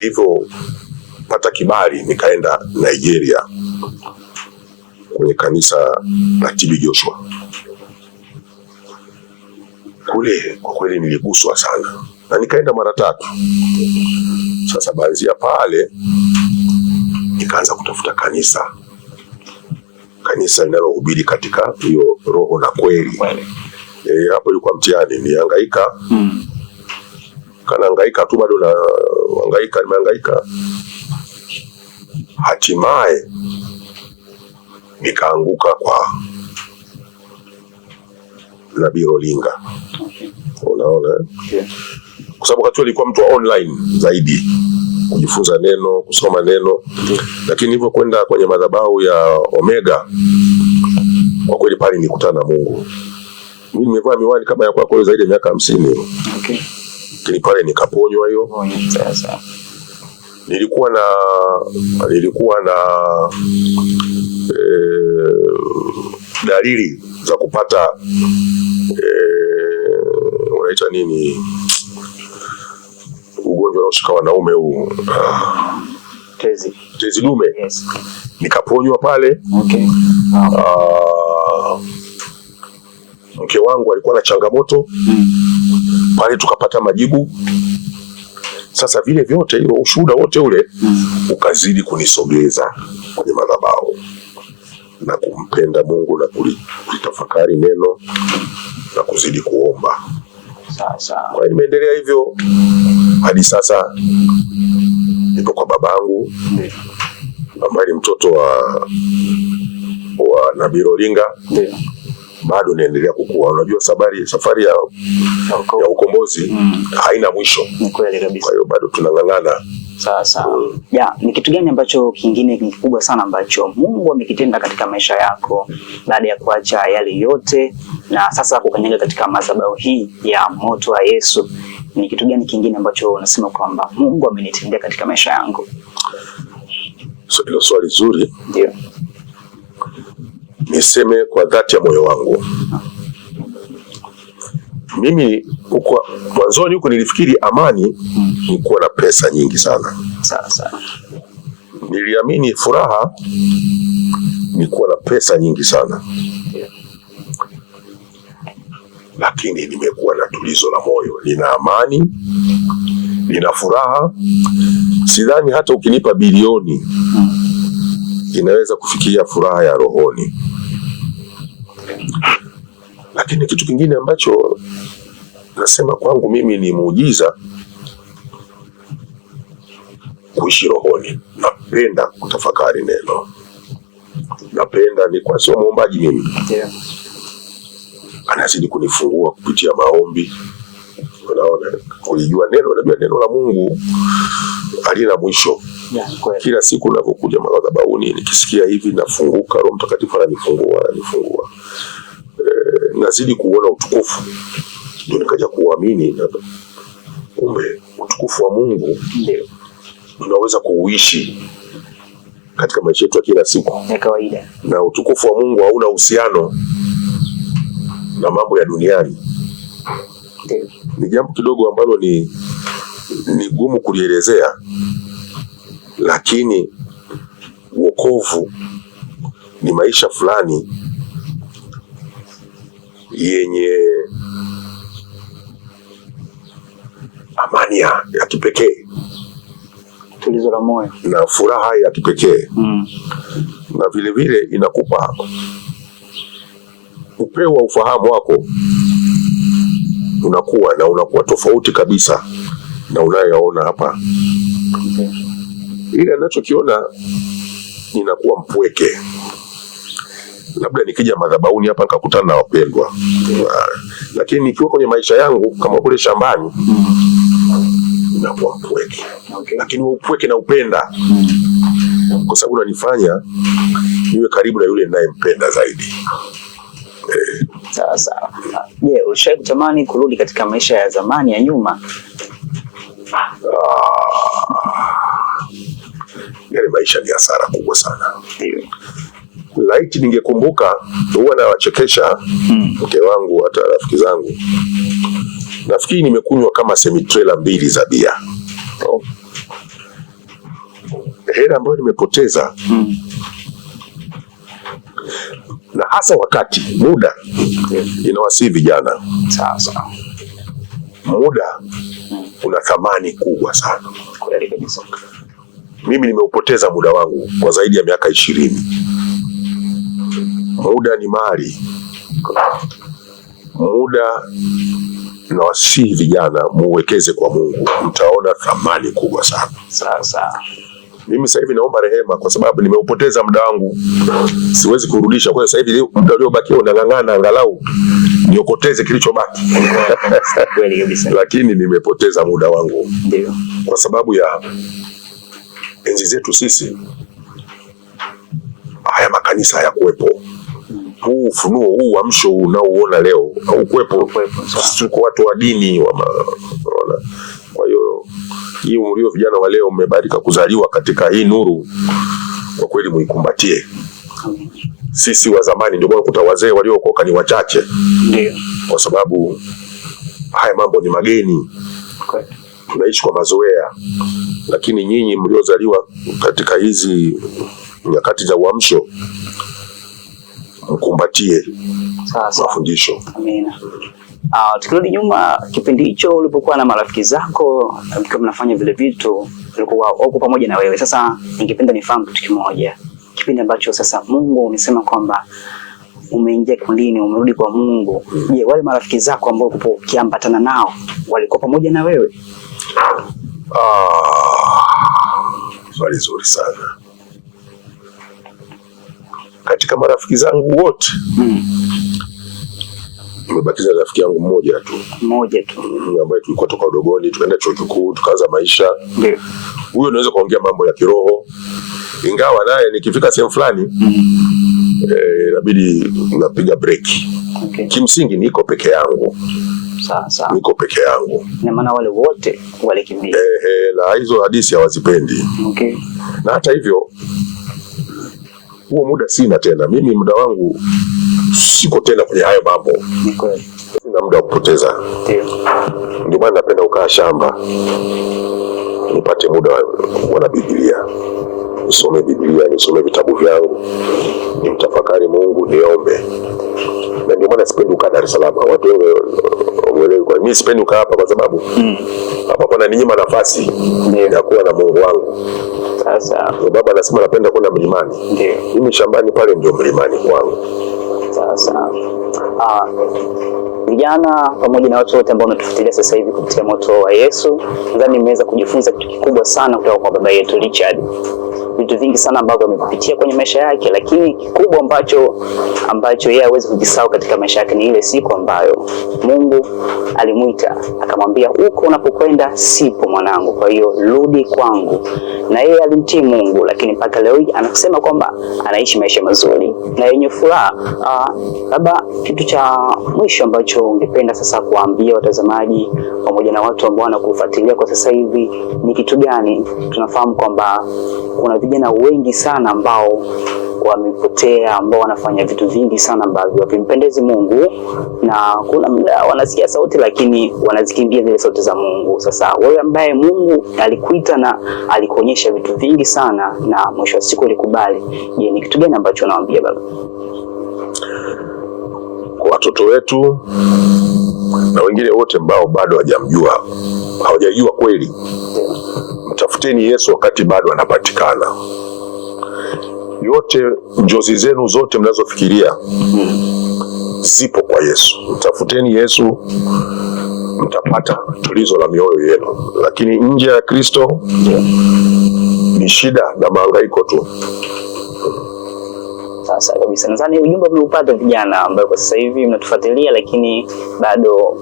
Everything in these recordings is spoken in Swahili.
hivyo pata kibali nikaenda Nigeria kwenye kanisa la TB Joshua. Kule kwa kweli niliguswa sana na nikaenda mara 3. Sasa baanzia pale nikaanza kutafuta kanisa linalohubiri katika hiyo roho na kweli. Hapo ilikuwa mtihani, nihangaika. Kanahangaika tu, bado na nimehangaika. Hatimaye nikaanguka kwa Nabii Olinga. Unaona? Kwa sababu wakati alikuwa mtu wa online zaidi, kujifunza neno, kusoma neno. Lakini hivyo kwenda kwenye madhabahu ya Omega, kwa kweli pale nilikutana na Mungu. Mimi nimevaa miwani kama ya kwako zaidi ya miaka 50. Lakini pale nikaponywa hiyo. Sasa Nilikuwa na dalili za kupata unaita nini, ugonjwa unaoshika wanaume huu, tezi dume. Yes. Nikaponywa pale. Mke wangu alikuwa na changamoto pale, tukapata majibu. Sasa vile vyote, hiyo ushuhuda wote ule ukazidi kunisogeza kwenye madhabahu na kumpenda Mungu na kulitafakari neno na kuzidi kuomba. Sasa kwa hiyo nimeendelea hivyo hadi sasa. Nipo kwa babangu ambaye ni mtoto wa Nabii Olinga. Bado naendelea kukua. Unajua safari ya ukombozi haina mwisho. Ni kweli kabisa. Kwa hiyo bado tunang'ang'ana. Sasa ni kitu gani ambacho kingine kikubwa sana ambacho Mungu amekitenda katika maisha yako baada ya kuacha yale yote na sasa kukanyaga katika madhabahu hii ya moto wa Yesu? Ni kitu gani kingine ambacho unasema kwamba Mungu amenitendea katika maisha yangu? Hilo swali zuri. Ndio. Niseme kwa dhati ya moyo wangu, mimi huko mwanzoni huko nilifikiri amani ni kuwa na pesa nyingi sana. Sasa niliamini furaha ni kuwa na pesa nyingi sana. Lakini nimekuwa na tulizo la moyo, nina amani, nina furaha. Sidhani hata ukinipa bilioni inaweza kufikia furaha ya rohoni. Lakini kitu kingine ambacho nasema kwangu mimi ni muujiza, kuishi rohoni. Napenda kutafakari neno. Napenda, ni kwa sio muombaji mimi. Anazidi kunifungua kupitia maombi. Unaona, kulijua neno, unajua neno la Mungu halina mwisho. Kila siku ninapokuja madhabahuni nikisikia hivi nafunguka, Roho Mtakatifu ananifungua. Nazidi kuona utukufu. Ndio nikaja kuamini na kumbe utukufu wa Mungu ndio tunaweza kuuishi katika maisha yetu ya kila siku ya kawaida. Na utukufu wa Mungu hauna uhusiano na mambo ya duniani. Ni jambo kidogo ambalo ni gumu kulielezea, lakini wokovu ni maisha fulani yenye amani ya kipekee, tulizo la moyo na furaha ya kipekee. Na vile vile inakupa upeo wa ufahamu wako, unakuwa tofauti kabisa na unayoona hapa. Ile ninachokiona ninakuwa mpweke. Labda nikija madhabahuni hapa nikakutana na wapendwa. Lakini nikiwa kwenye maisha yangu kama kule shambani, ninakuwa mpweke. Lakini upweke na upenda. Kwa sababu unanifanya niwe karibu na yule ninayempenda zaidi. Sasa, ushawahi kutamani kurudi katika maisha ya zamani ya nyuma? Yale maisha ni hasara kubwa sana. Laiti ningekumbuka, huwa nawachekesha mke wangu hata rafiki zangu. Nafikiri nimekunywa kama semi-trailer 2 za bia. hela ambayo nimepoteza na hasa wakati muda inawasihi vijana. Sawa. Muda una thamani kubwa sana. Kweli kabisa. Mimi nimeupoteza muda wangu kwa zaidi ya miaka 20. Muda ni mali. Muda nawasihi vijana muwekeze kwa Mungu, mtaona thamani kubwa sana. Sawa. Mimi sasa hivi naomba rehema kwa sababu nimeupoteza muda wangu. Siwezi kurudisha. Kwa hiyo sasa hivi muda uliobakia unang'ang'ana angalau niokoteze kilichobaki. Kweli kabisa. Lakini nimepoteza muda wangu. Ndio. Kwa sababu ya enzi zetu sisi haya makanisa hayakuwepo. Huu ufunuo huu uamsho unaoona leo haukuwepo. Tuko watu wa dini kwa hiyo hii mlio vijana wa leo mmebarika kuzaliwa katika hii nuru, kwa kweli muikumbatie. Sisi wa zamani ndio maana kuta wazee waliookoka ni wachache. Ndio. Kwa sababu haya mambo ni mageni. Tunaishi kwa mazoea. Lakini nyinyi mliozaliwa katika hizi nyakati za uamsho mkumbatie mafundisho. Amina. Tukirudi nyuma, kipindi hicho ulipokuwa na marafiki zako mkiwa mnafanya vile vitu, walikuwa wako pamoja na wewe. Sasa ningependa nifahamu kitu kimoja. Kipindi ambacho sasa Mungu umesema kwamba umeingia kundini, umerudi kwa Mungu. Je, wale marafiki zako ambao uko ukiambatana nao walikuwa pamoja na wewe? Swali zuri sana. Katika marafiki zangu wote nimebakiza rafiki yangu mmoja tu ambaye tulikuwa toka udogoni, tukaenda chuo kikuu, tukaanza maisha. Ndio. Huyo naweza kuongea mambo ya kiroho, ingawa naye nikifika sehemu fulani inabidi napiga break. Kimsingi niko peke yangu. Sawa. Niko peke yangu. Na maana wale wote walikimbia. Na hizo hadithi hawazipendi. Na hata hivyo huo muda sina tena. Mimi muda wangu siko tena kwenye hayo mambo. Ni kweli. Sina muda wa kupoteza. Ndio maana napenda kukaa shamba, nipate muda wa Biblia. Nisome Biblia, nisome vitabu vyangu, nimtafakari Mungu, niombe. Na ndio maana sipendi kukaa Dar es Salaam. Watu wengi waelewe kwa mimi sipendi kukaa hapa kwa sababu hapa pana ninyima nafasi ya kuwa na Mungu wangu. Sasa baba anasema napenda kwenda mlimani. Ndio. Mimi shambani pale ndio mlimani kwangu. Sasa vijana pamoja na watu wote ambao wanatufuatilia sasa hivi kupitia moto wa Yesu, nadhani nimeweza kujifunza kitu kikubwa sana kutoka kwa baba yetu Richard. Vitu vingi sana ambavyo amepitia kwenye maisha yake, lakini kikubwa ambacho yeye hawezi kujisahau katika maisha yake ni ile siku ambayo Mungu alimuita akamwambia, huko unapokwenda sipo mwanangu, kwa hiyo rudi kwangu. Na yeye alimtii Mungu, lakini mpaka leo hii anasema kwamba anaishi maisha mazuri na yenye furaha. Labda kitu cha mwisho ambacho ungependa sasa kuambia watazamaji pamoja na watu ambao wanakufuatilia kwa sasa hivi ni kitu gani? Tunafahamu kwamba kuna vijana wengi sana ambao wamepotea, ambao wanafanya vitu vingi sana ambavyo havimpendezi Mungu, na kuna muda wanasikia sauti lakini wanazikimbia zile sauti za Mungu. Sasa wewe ambaye Mungu alikuita na alikuonyesha vitu vingi sana na mwisho wa siku ulikubali, je, ni kitu gani ambacho unawaambia baba? Kwa watoto wetu na wengine wote ambao bado hawajajua kweli, mtafuteni Yesu wakati bado anapatikana. Yote njozi zenu zote mnazofikiria zipo kwa Yesu. Mtafuteni Yesu, mtapata tulizo la mioyo yenu. Lakini nje ya Kristo ni shida na mahangaiko tu. Sasa kabisa, nadhani ujumbe umeupata vijana ambao kwa sasa hivi mnatufuatilia, lakini bado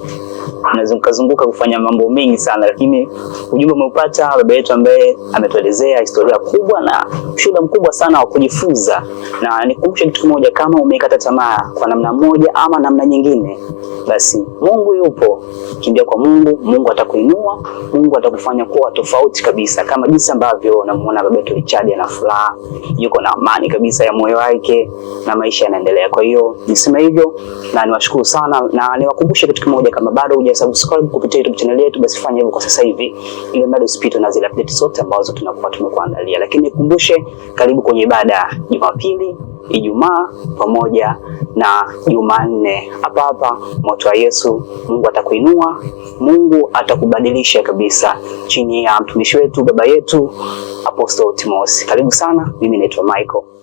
mnazunguka kufanya mambo mengi sana, lakini ujumbe umeupata baba yetu ambaye ametuelezea historia kubwa na ushuhuda mkubwa sana wa kujifunza. Na nikumbushe kitu kimoja, kama umekata tamaa kwa namna moja ama namna nyingine, basi Mungu yupo. Kimbia kwa Mungu, Mungu atakuinua, Mungu atakufanya kuwa tofauti kabisa, kama jinsi ambavyo unamuona baba yetu Richard ana furaha, yuko na amani kabisa ya moyo wake. yake na maisha yanaendelea. Kwa hiyo niseme hivyo na niwashukuru sana, na niwakumbushe kitu kimoja, kama bado hujasubscribe kupitia YouTube channel yetu, basi fanya hivyo kwa sasa hivi ili bado usipitwe na zile update zote ambazo tunakuwa tumekuandalia. Lakini nikukumbushe, karibu kwenye ibada Jumapili, Ijumaa pamoja na Jumanne. Hapa moto wa Yesu, Mungu atakuinua, Mungu atakubadilisha kabisa, chini ya mtumishi wetu, baba yetu Apostle Timosi. Karibu sana, mimi naitwa Michael.